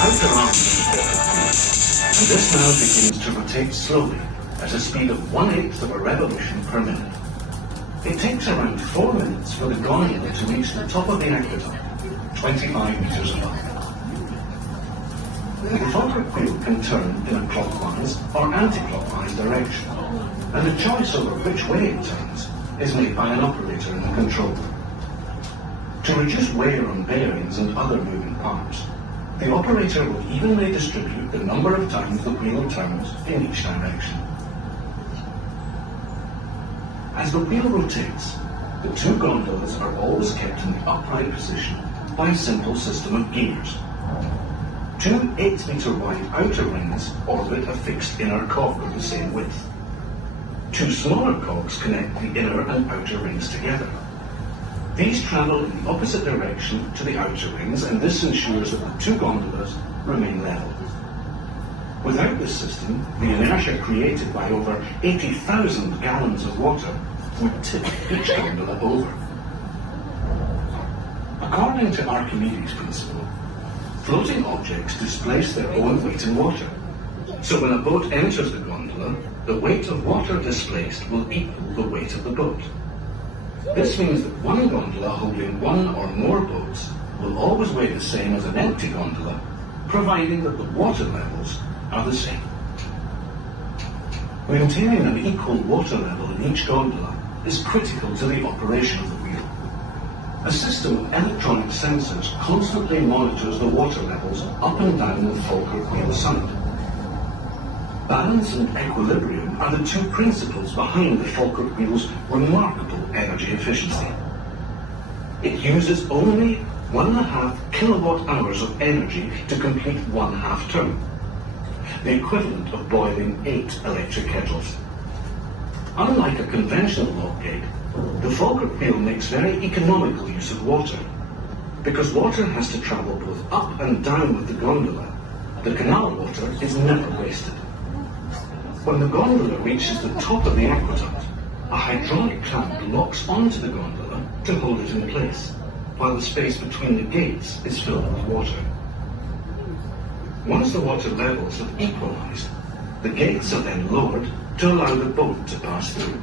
Out around and this now begins to rotate slowly at a speed of 1/8 of a revolution per minute. It takes around 4 minutes for the guide to reach the top of the aqueduct, 25 metres above. The Falkirk Wheel can turn in a clockwise or anti-clockwise direction, and the choice over which way it turns is made by an operator in the control room. To reduce wear on bearings and other moving parts, the operator will evenly distribute the number of times the wheel turns in each direction. As the wheel rotates, the two gondolas are always kept in the upright position by a simple system of gears. Two 8-metre wide outer rings orbit a fixed inner cog of the same width. Two smaller cogs connect the inner and outer rings together. These travel in the opposite direction to the outer rings, and this ensures that the two gondolas remain level. Without this system, the inertia created by over 80,000 gallons of water would tip each gondola over. According to Archimedes' principle, floating objects displace their own weight in water. So when a boat enters the gondola, the weight of water displaced will equal the weight of the boat. This means that one gondola holding one or more boats will always weigh the same as an empty gondola, providing that the water levels are the same. Maintaining an equal water level in each gondola is critical to the operation of the wheel. A system of electronic sensors constantly monitors the water levels up and down the Falkirk Wheel side. Balance and equilibrium are the two principles behind the Falkirk Wheel's remarkable energy efficiency. It uses only 1.5 kilowatt hours of energy to complete one half-turn, the equivalent of boiling 8 electric kettles. Unlike a conventional lock gate, the Falkirk Wheel makes very economical use of water. Because water has to travel both up and down with the gondola, the canal water is never wasted. When the gondola reaches the top of the aqueduct, a hydraulic clamp locks onto the gondola to hold it in place, while the space between the gates is filled with water. Once the water levels have equalized, the gates are then lowered to allow the boat to pass through.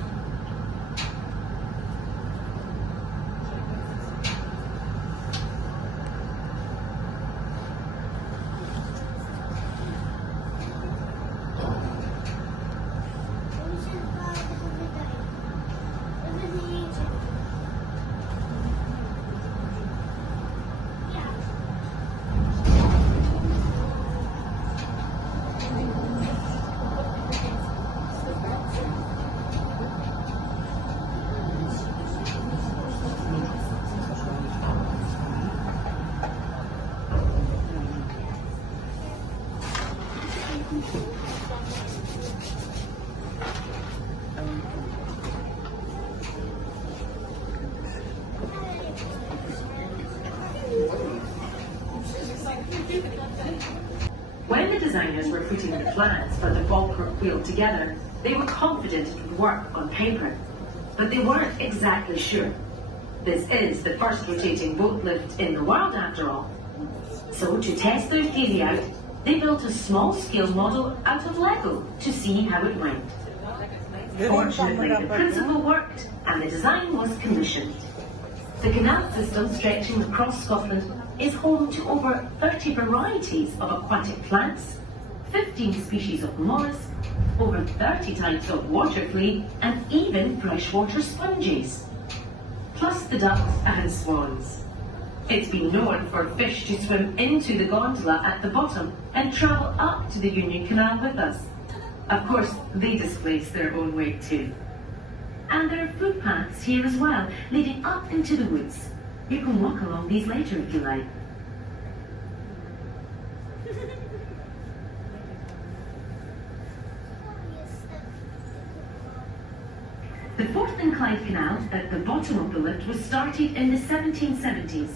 When the designers were putting the plans for the Falkirk Wheel together, they were confident it would work on paper, but they weren't exactly sure. This is the first rotating boat lift in the world after all. So to test their theory out, they built a small-scale model out of Lego to see how it went. Fortunately, the principle worked and the design was commissioned. The canal system stretching across Scotland is home to over 30 varieties of aquatic plants, 15 species of mollusks, over 30 types of water flea, and even freshwater sponges, plus the ducks and swans. It's been known for fish to swim into the gondola at the bottom and travel up to the Union Canal with us. Of course, they displace their own weight too. And there are footpaths here as well, leading up into the woods. You can walk along these later if you like. The Forth and Clyde Canal at the bottom of the lift was started in the 1770s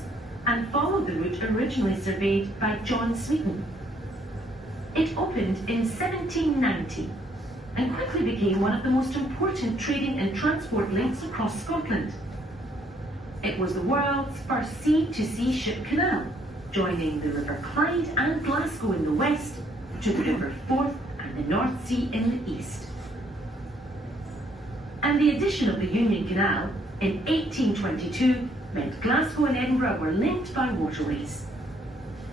and followed the route originally surveyed by John Smeaton. It opened in 1790 and quickly became one of the most important trading and transport links across Scotland. It was the world's first sea-to-sea ship canal, joining the River Clyde and Glasgow in the west to the River Forth and the North Sea in the east. And the addition of the Union Canal in 1822 meant Glasgow and Edinburgh were linked by waterways.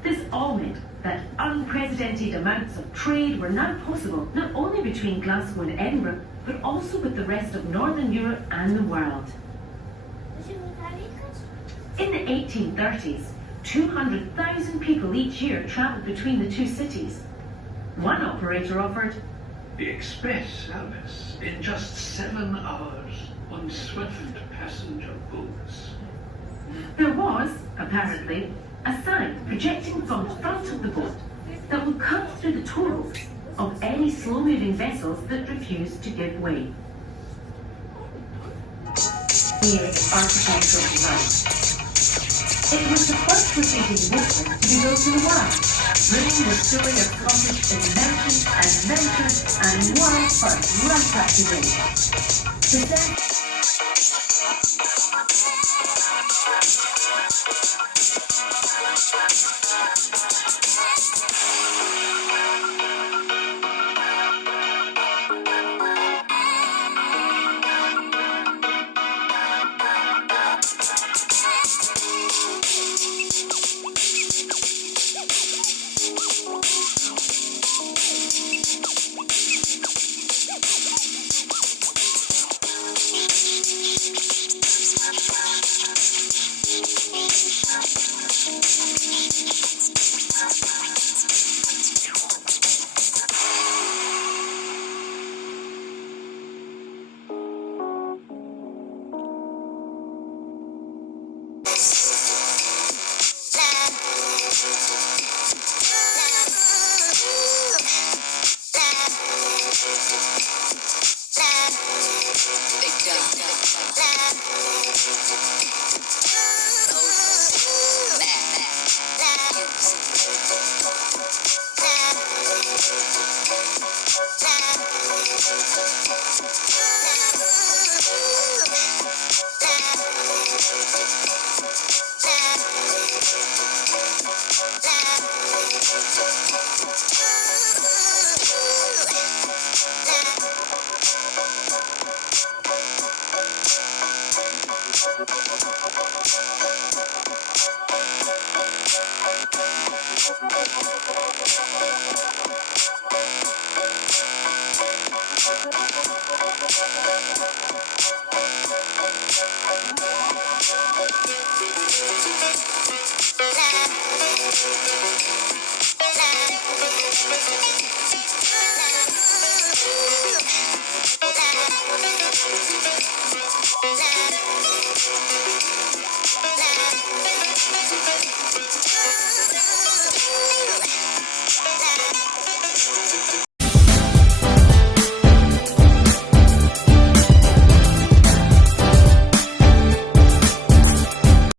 This all meant that unprecedented amounts of trade were now possible, not only between Glasgow and Edinburgh, but also with the rest of Northern Europe and the world. In the 1830s, 200,000 people each year travelled between the two cities. One operator offered the express service in just 7 hours on swift passenger boats. There was, apparently, a sign projecting from the front of the boat that would cut through the torals of any slow-moving vessels that refused to give way. Here's architectural design. It was the first rotating boatman to be built in the world, bringing the story of Scottish invention and ventures and world first right up to date.